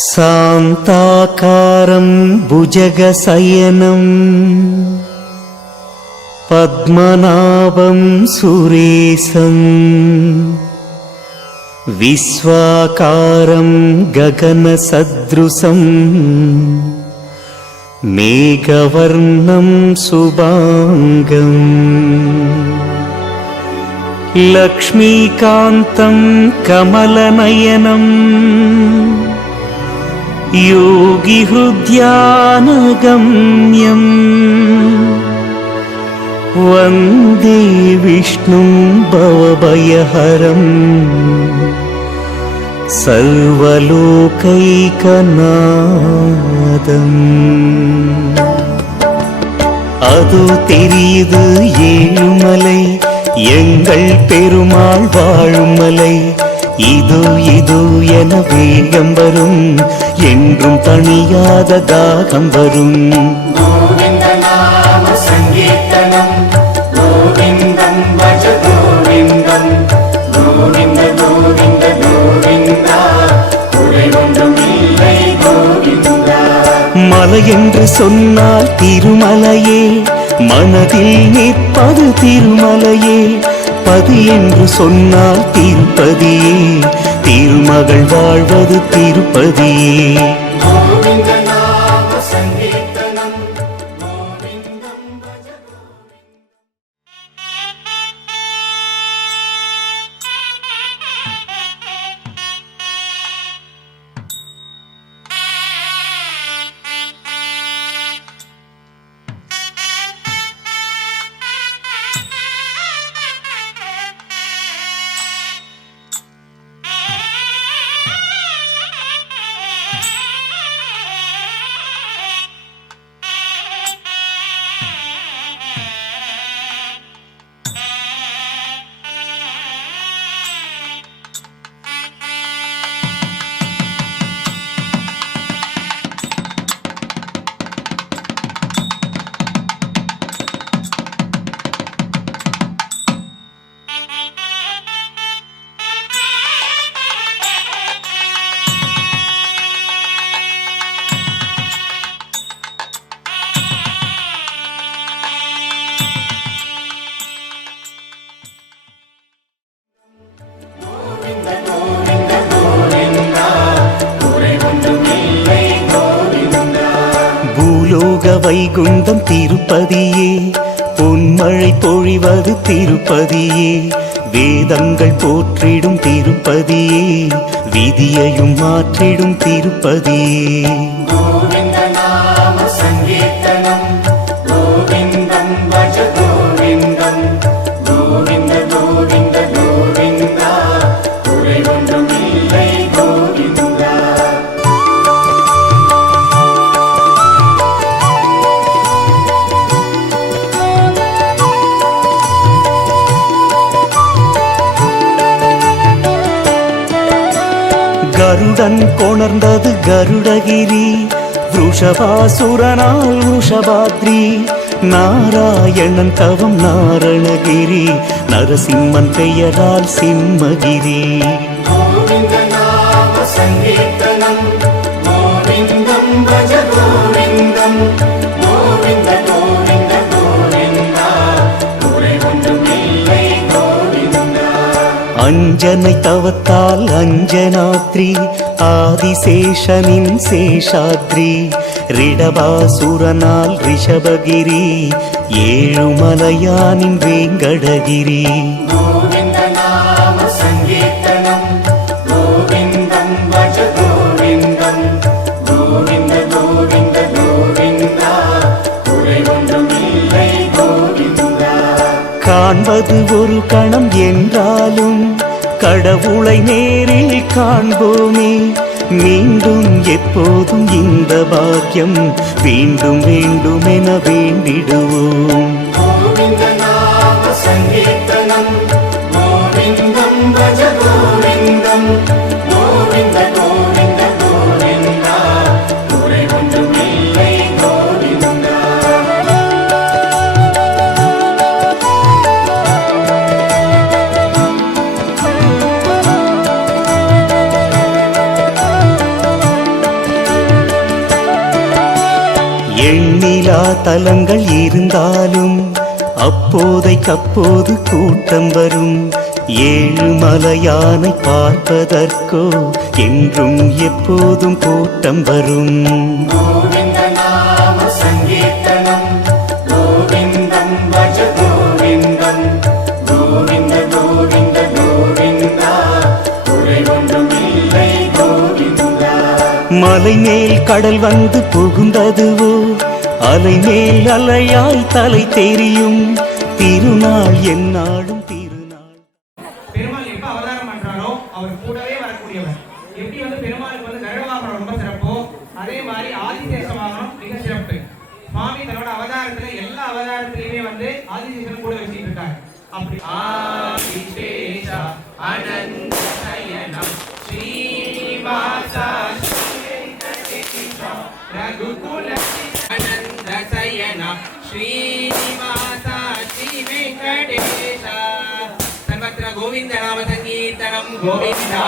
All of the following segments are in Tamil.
శాంతాకారం భుజగశయనం పద్మనాభం సురేశం విశ్వాకారం గగనసదృశం మేఘవర్ణం సుభాంగం లక్ష్మీకాంతం కమలనయనం कमलनयनम् योगिहृद्यानगम्यम् वन्दे विष्णुं भवभयहरम् सर्वलोकैकनादम् அது தெரியுது ஏழுமலை எங்கள் பெருமாள் வாழும் மலை இதோ இதோ என வேகம் வரும். என்றும் தனியாத தாகம் வரும். மலை என்று சொன்னால் திருமலையே. மனதில் நிற்பது திருமலையே. பதி என்று சொன்னால் தீர்ப்பதியே. திருமகள் வாழ்வது திருப்பதியே. வைகுண்டம் வைகுந்தம் திருப்பதியே. பொன்மழை பொழிவது திருப்பதியே. வேதங்கள் போற்றிடும் திருப்பதியே. விதியையும் மாற்றிடும் திருப்பதியே. உயர்ந்தது கருடகிரி. ருஷபாசுரனால் ருஷபாத்ரி நாராயணன் தவம் நாரணகிரி. நரசிம்மன் பெயரால் சிம்மகிரி. அஞ்சனை தவத்தால் அஞ்சனாத்ரி. ஆதிசேஷனின் சேஷாத்ரி ரிடபாசுரனால் ரிஷபகிரி ஏழுமலையானின் வேங்கடகிரி. காண்பது ஒரு கணம் என்றாலும் கடவுளை நேரில் காண்போமே. மீண்டும் எப்போதும் இந்த பாக்கியம் வேண்டும் வேண்டுமென வேண்டிடுவோம். சங்கீர்த்தனம் கோவிந்தம் எண்ணிலா தலங்கள் இருந்தாலும் அப்போதைக்கப்போது கூட்டம் வரும். ஏழு மலையானை பார்ப்பதற்கோ என்றும் எப்போதும் கூட்டம் வரும். மலை மேல் கடல் வந்து புகுந்ததுவோ? அலை மேல் அலையாய் தலை தெரியும். திருநாள் என்னாலும் திருநாள். பெருமாள் எப்ப அவதாரம் பண்றாரோ அவர் கூடவே வரக்கூடியவர். எப்படி வந்து பெருமாளுக்கு வந்து ரொம்ப சிறப்போ அதே மாதிரி ஆதிசேஷ வாகனம் மிக சிறப்பு. சுவாமி தன்னோட அவதாரத்துல எல்லா வந்து ஆதிசேஷன் கூட வச்சுட்டு இருக்காரு. அப்படி ஆதிசேஷ அனந்த ரகுகுல அனந்த சயனம் ஸ்ரீனிவாசா ஸ்ரீ வெங்கடேஷ சர்வத்திர கோவிந்த நாம சங்கீர்த்தனம் கோவிந்தா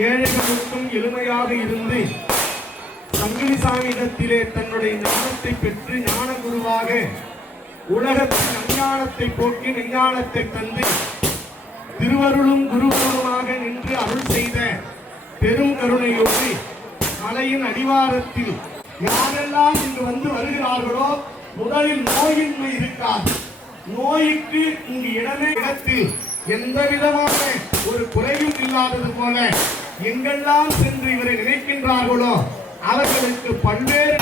ஏழைகளுக்கும் எளிமையாக இருந்து சங்கிலி தன்னுடைய ஞானத்தை பெற்று ஞான குருவாக உலகத்தின் அஞ்ஞானத்தை போக்கி விஞ்ஞானத்தை தந்து திருவருளும் குருவருமாக நின்று அருள் செய்த பெரும் கருணையோடு மலையின் அடிவாரத்தில் யாரெல்லாம் இங்கு வந்து வருகிறார்களோ முதலில் நோயின்மை இருக்காது. நோய்க்கு இங்கு இடமே இடத்தில் எந்த விதமான ஒரு குறையும் இல்லாதது போல எங்கெல்லாம் சென்று இவரை நினைக்கின்றார்களோ அவர்களுக்கு பல்வேறு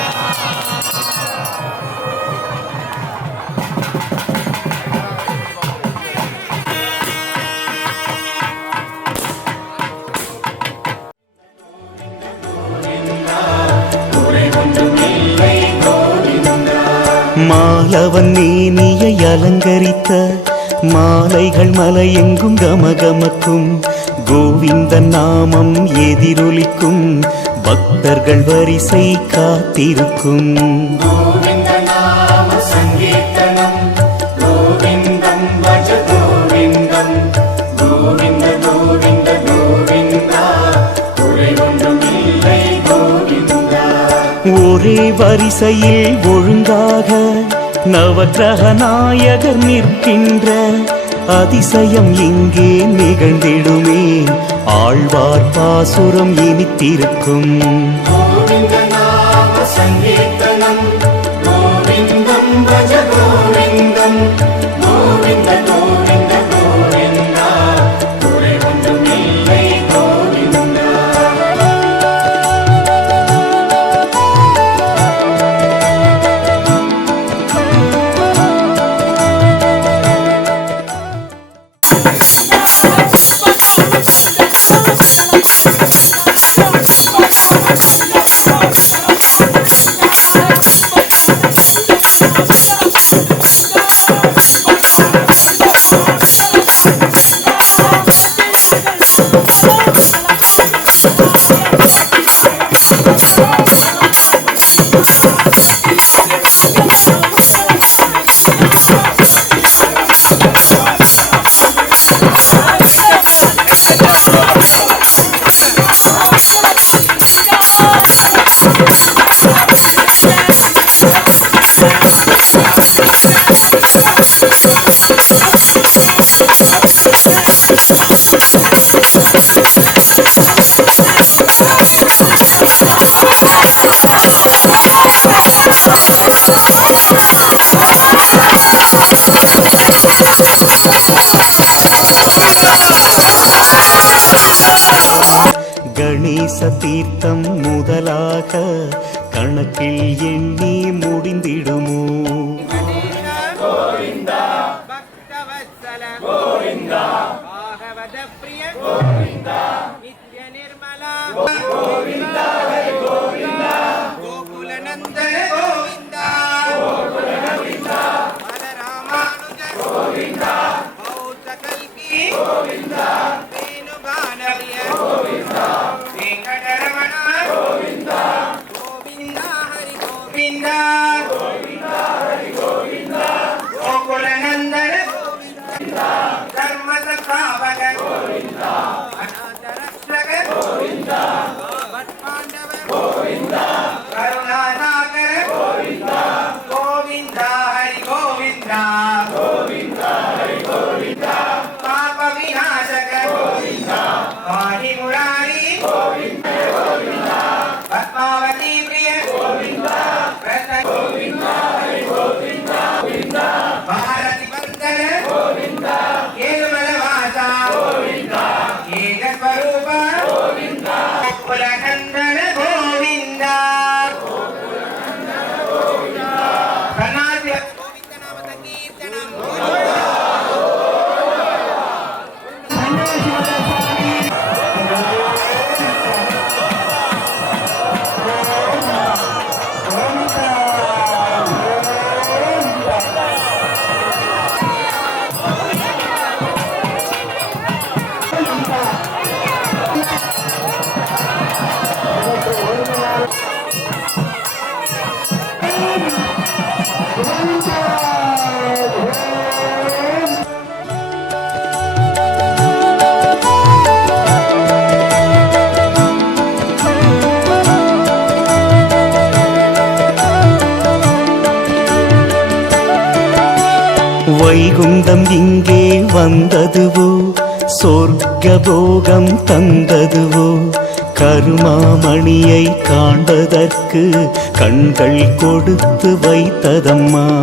மாலவன் மேனியை அலங்கரித்த மாலைகள் மலையெங்கும் கமகமக்கும். கோவிந்த நாமம் எதிரொலிக்கும் பக்தர்கள் வரிசை காத்திருக்கும். ஒரே வரிசையில் ஒழுங்காக நவகிரக நாயகர் நிற்கின்ற அதிசயம் இங்கே நிகழ்ந்திடுமே. ஆழ்வார் பாசுரம் இனித்திருக்கும். தீர்த்தம் முதலாக கணக்கில் எண்ணி முடிந்திடுமோ? கோகுலநந்தன கோவிந்தா. God. வைகுந்தம் இங்கே வந்ததுவோ? சொர்க்க போகம் தந்ததுவோ? கருமாமணியை காண்பதற்கு கண்கள் கொடுத்து வைத்ததம்மா?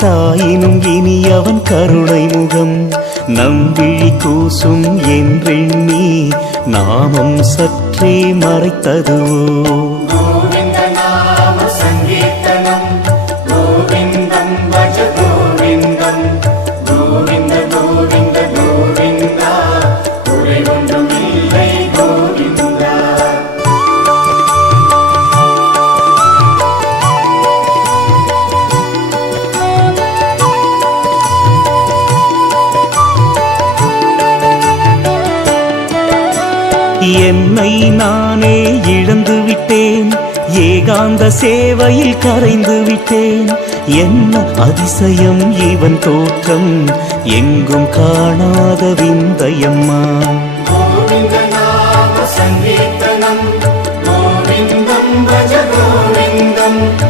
தாயினும் இனி அவன் கருணை முகம். நம்பிழி கூசும் என்றெண்ணி நாமம் சற்றே மறைத்ததுவோ. என்னை நானே இழந்து விட்டேன். ஏகாந்த சேவையில் கரைந்து விட்டேன். என்ன அதிசயம் இவன் தோற்றம். எங்கும் காணாத விந்தயம்மா. சங்கீர்த்தனம். கோவிந்தம்.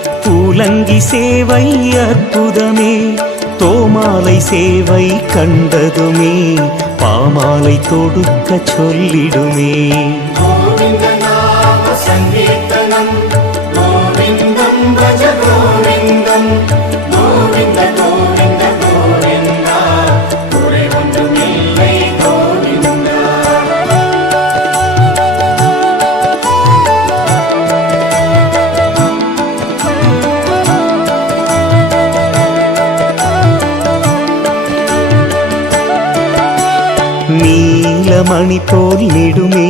சூலங்கி சேவை அற்புதமே. தோமாலை சேவை கண்டதுமே. பாமாலை தொடுக்க சொல்லிடுமே. சங்கீர்த்தனம். கோவிந்தம் கோவிந்தம். நீலமணி போல் நெடுமே